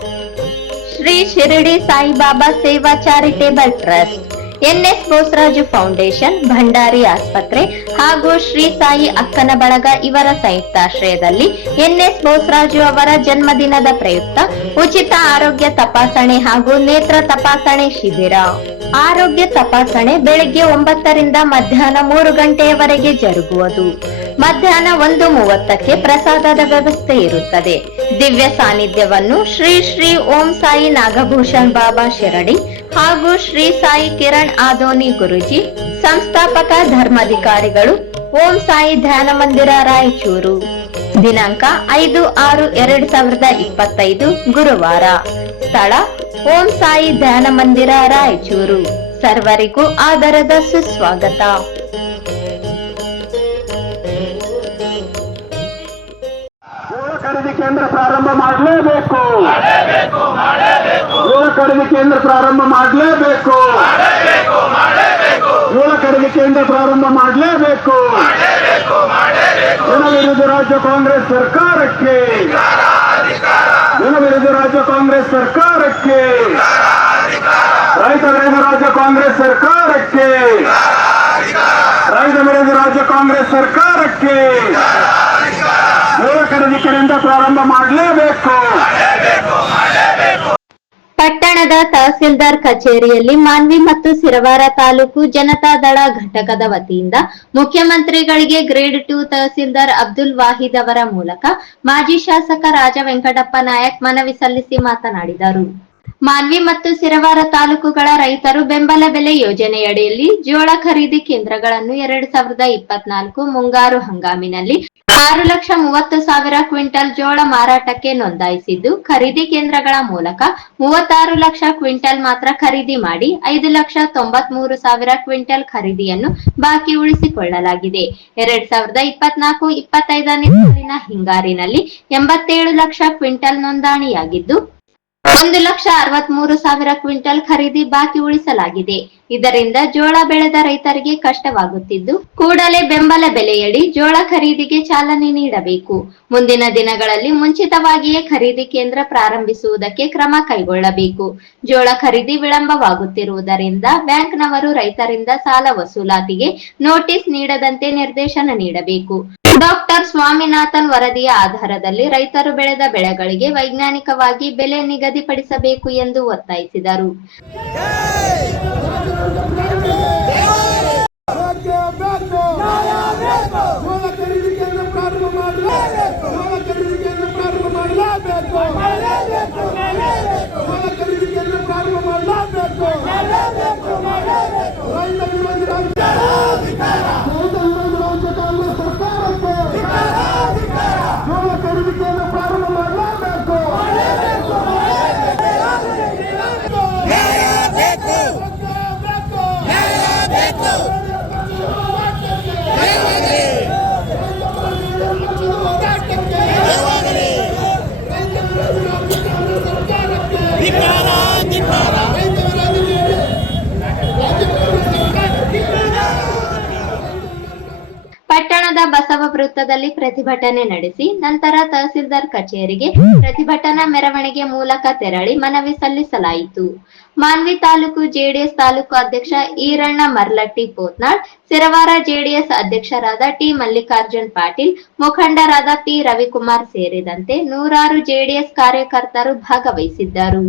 Shri Shirdi Saibaba Seva charitable trust, NS Bosaraju foundation, Bhandari ಆಸ್ಪತ್ರೆ ಹಾಗೂ ಶ್ರೀ ಸಾಯಿ ಅಕ್ಕನ ಬಳಗ ಇವರ ಸಂಯುಕ್ತಾಶ್ರಯದಲ್ಲಿ ಎನ್ಎಸ್ ಬೋಸರಾಜು ಅವರ ಜನ್ಮದಿನದ ಪ್ರಯುಕ್ತ ಉಚಿತ ಆರೋಗ್ಯ ತಪಾಸಣೆ ಹಾಗೂ ನೇತ್ರ ತಪಾಸಣೆ ಶಿಬಿರ. ಆರೋಗ್ಯ ತಪಾಸಣೆ ಬೆಳಗ್ಗೆ ಒಂಬತ್ತರಿಂದ ಮಧ್ಯಾಹ್ನ ಮೂರು ಗಂಟೆಯವರೆಗೆ ಜರುಗುವುದು. ಮಧ್ಯಾಹ್ನ ಒಂದು ಮೂವತ್ತಕ್ಕೆ ಪ್ರಸಾದದ ವ್ಯವಸ್ಥೆ ಇರುತ್ತದೆ. ದಿವ್ಯ ಸಾನ್ನಿಧ್ಯವನ್ನು ಶ್ರೀ ಶ್ರೀ ಓಂ ಸಾಯಿ ನಾಗಭೂಷಣ್ ಬಾಬಾ ಶಿರಡಿ ಹಾಗೂ ಶ್ರೀ ಸಾಯಿ ಕಿರಣ್ ಆದೋನಿ ಗುರುಜಿ, ಸಂಸ್ಥಾಪಕ ಧರ್ಮಾಧಿಕಾರಿಗಳು, ಓಂ ಸಾಯಿ ಧ್ಯಾನ ಮಂದಿರ ರಾಯಚೂರು. ದಿನಾಂಕ ಐದು ಆರು ಎರಡ್ ಸಾವಿರದ ಇಪ್ಪತ್ತೈದು ಗುರುವಾರ. ಸ್ಥಳ ಓಂ ಸಾಯಿ ಧ್ಯಾನ ಮಂದಿರ ರಾಯಚೂರು. ಸರ್ವರಿಗೂ ಆದರದ ಸುಸ್ವಾಗತ. ಕೇಂದ್ರ ಪ್ರಾರಂಭ ಮಾಡಲೇಬೇಕು. ಯುವ ಖರೀದಿ ಕೇಂದ್ರ ಪ್ರಾರಂಭ ಮಾಡಲೇಬೇಕು. ಯುವ ಖರೀದಿ ಕೇಂದ್ರ ಪ್ರಾರಂಭ ಮಾಡಲೇಬೇಕು. ಜನವಿರೋಧಿ ರಾಜ್ಯ ಕಾಂಗ್ರೆಸ್ ಸರ್ಕಾರಕ್ಕೆ. ಜನವಿರೋಧಿ ರಾಜ್ಯ ಕಾಂಗ್ರೆಸ್ ಸರ್ಕಾರಕ್ಕೆ. ರೈತ ವಿರೋಧಿ ರಾಜ್ಯ ಕಾಂಗ್ರೆಸ್ ಸರ್ಕಾರಕ್ಕೆ. ರೈತ ವಿರೋಧಿ ರಾಜ್ಯ ಕಾಂಗ್ರೆಸ್ ಸರ್ಕಾರಕ್ಕೆ. ಪ್ರಾರಂಭ ಮಾಡಲೇಬೇಕು. ಪಟ್ಟಣದ ತಹಸೀಲ್ದಾರ್ ಕಚೇರಿಯಲ್ಲಿ ಮಾನ್ವಿ ಮತ್ತು ಸಿರವಾರ ತಾಲೂಕು ಜನತಾದಳ ಘಟಕದ ವತಿಯಿಂದ ಮುಖ್ಯಮಂತ್ರಿಗಳಿಗೆ ಗ್ರೇಡ್ ಟು ತಹಸೀಲ್ದಾರ್ ಅಬ್ದುಲ್ ವಾಹಿದ್ ಅವರ ಮೂಲಕ ಮಾಜಿ ಶಾಸಕ ರಾಜ ವೆಂಕಟಪ್ಪ ನಾಯಕ್ ಮನವಿ ಸಲ್ಲಿಸಿ ಮಾತನಾಡಿದರು. ಮಾನ್ವಿ ಮತ್ತು ಸಿರವಾರ ತಾಲೂಕುಗಳ ರೈತರು ಬೆಂಬಲ ಬೆಲೆ ಯೋಜನೆಯಡಿಯಲ್ಲಿ ಜೋಳ ಖರೀದಿ ಕೇಂದ್ರಗಳನ್ನು ಎರಡ್ ಸಾವಿರದ ಇಪ್ಪತ್ನಾಲ್ಕು ಮುಂಗಾರು ಹಂಗಾಮಿನಲ್ಲಿ ಆರು ಲಕ್ಷ ಮೂವತ್ತು ಸಾವಿರ ಕ್ವಿಂಟಲ್ ಜೋಳ ಮಾರಾಟಕ್ಕೆ ನೋಂದಾಯಿಸಿದ್ದು, ಖರೀದಿ ಕೇಂದ್ರಗಳ ಮೂಲಕ ಮೂವತ್ತಾರು ಲಕ್ಷ ಕ್ವಿಂಟಲ್ ಮಾತ್ರ ಖರೀದಿ ಮಾಡಿ ಐದು ಲಕ್ಷ ತೊಂಬತ್ಮೂರು ಸಾವಿರ ಕ್ವಿಂಟಲ್ ಖರೀದಿಯನ್ನು ಬಾಕಿ ಉಳಿಸಿಕೊಳ್ಳಲಾಗಿದೆ. ಎರಡ್ ಸಾವಿರದ ಇಪ್ಪತ್ನಾಲ್ಕು ಇಪ್ಪತ್ತೈದನೇ ಸಾಲಿನ ಹಿಂಗಾರಿನಲ್ಲಿ ಎಂಬತ್ತೇಳು ಲಕ್ಷ ಕ್ವಿಂಟಲ್ ನೋಂದಣಿಯಾಗಿದ್ದು ಒಂದು ಲಕ್ಷ ಅರವತ್ಮೂರು ಸಾವಿರ ಕ್ವಿಂಟಲ್ ಖರೀದಿ ಬಾಕಿ ಉಳಿಸಲಾಗಿದೆ. ಇದರಿಂದ ಜೋಳ ಬೆಳೆದ ರೈತರಿಗೆ ಕಷ್ಟವಾಗುತ್ತಿದ್ದು, ಕೂಡಲೇ ಬೆಂಬಲ ಬೆಲೆಯಡಿ ಜೋಳ ಖರೀದಿಗೆ ಚಾಲನೆ ನೀಡಬೇಕು. ಮುಂದಿನ ದಿನಗಳಲ್ಲಿ ಮುಂಚಿತವಾಗಿಯೇ ಖರೀದಿ ಕೇಂದ್ರ ಪ್ರಾರಂಭಿಸುವುದಕ್ಕೆ ಕ್ರಮ ಕೈಗೊಳ್ಳಬೇಕು. ಜೋಳ ಖರೀದಿ ವಿಳಂಬವಾಗುತ್ತಿರುವುದರಿಂದ ಬ್ಯಾಂಕ್ನವರು ರೈತರಿಂದ ಸಾಲ ವಸೂಲಾತಿಗೆ ನೋಟಿಸ್ ನೀಡದಂತೆ ನಿರ್ದೇಶನ ನೀಡಬೇಕು. ಡಾಕ್ಟರ್ ಸ್ವಾಮಿನಾಥನ್ ವರದಿಯ ಆಧಾರದಲ್ಲಿ ರೈತರು ಬೆಳೆದ ಬೆಳೆಗಳಿಗೆ ವೈಜ್ಞಾನಿಕವಾಗಿ ಬೆಲೆ ನಿಗದಿಪಡಿಸಬೇಕು ಎಂದು ಒತ್ತಾಯಿಸಿದರು ಜೋಳ ಖರೀದಿ ಕೇಂದ್ರ ಪ್ರಾರಂಭ ಮಾಡಲೇಬೇಕು ಜೋಳ ಖರೀದಿ ಕೇಂದ್ರ ಪ್ರಾರಂಭ ಮಾಡಲೇಬೇಕು ರೈತ ವಿರೋಧಿ ರಾಜ್ಯ ರೈತ ವಿರೋಧಿ ರಾಜ್ಯ ಕಾಂಗ್ರೆಸ್ ಸರ್ಕಾರಕ್ಕೆ ಜೋಳ ಖರೀದಿ ಕೇಂದ್ರ ಪ್ರಾರಂಭ ಮಾಡಲೇಬೇಕು ಪಟ್ಟಣದ ಬಸವ ವೃತ್ತದಲ್ಲಿ ಪ್ರತಿಭಟನೆ ನಡೆಸಿ, ನಂತರ ತಹಸೀಲ್ದಾರ್ ಕಚೇರಿಗೆ ಪ್ರತಿಭಟನಾ ಮೆರವಣಿಗೆ ಮೂಲಕ ತೆರಳಿ ಮನವಿ ಸಲ್ಲಿಸಲಾಯಿತು. ಮಾನ್ವಿ ತಾಲೂಕು ಜೆಡಿಎಸ್ ತಾಲೂಕು ಅಧ್ಯಕ್ಷ ಈರಣ್ಣ ಮರ್ಲಟ್ಟಿ ಪೋತ್ನಾಳ್, ಸಿರವಾರ ಜೆಡಿಎಸ್ ಅಧ್ಯಕ್ಷರಾದ ಟಿ ಮಲ್ಲಿಕಾರ್ಜುನ್ ಪಾಟೀಲ್, ಮುಖಂಡರಾದ ಪಿ ರವಿಕುಮಾರ್ ಸೇರಿದಂತೆ ನೂರಾರು ಜೆಡಿಎಸ್ ಕಾರ್ಯಕರ್ತರು ಭಾಗವಹಿಸಿದ್ದರು.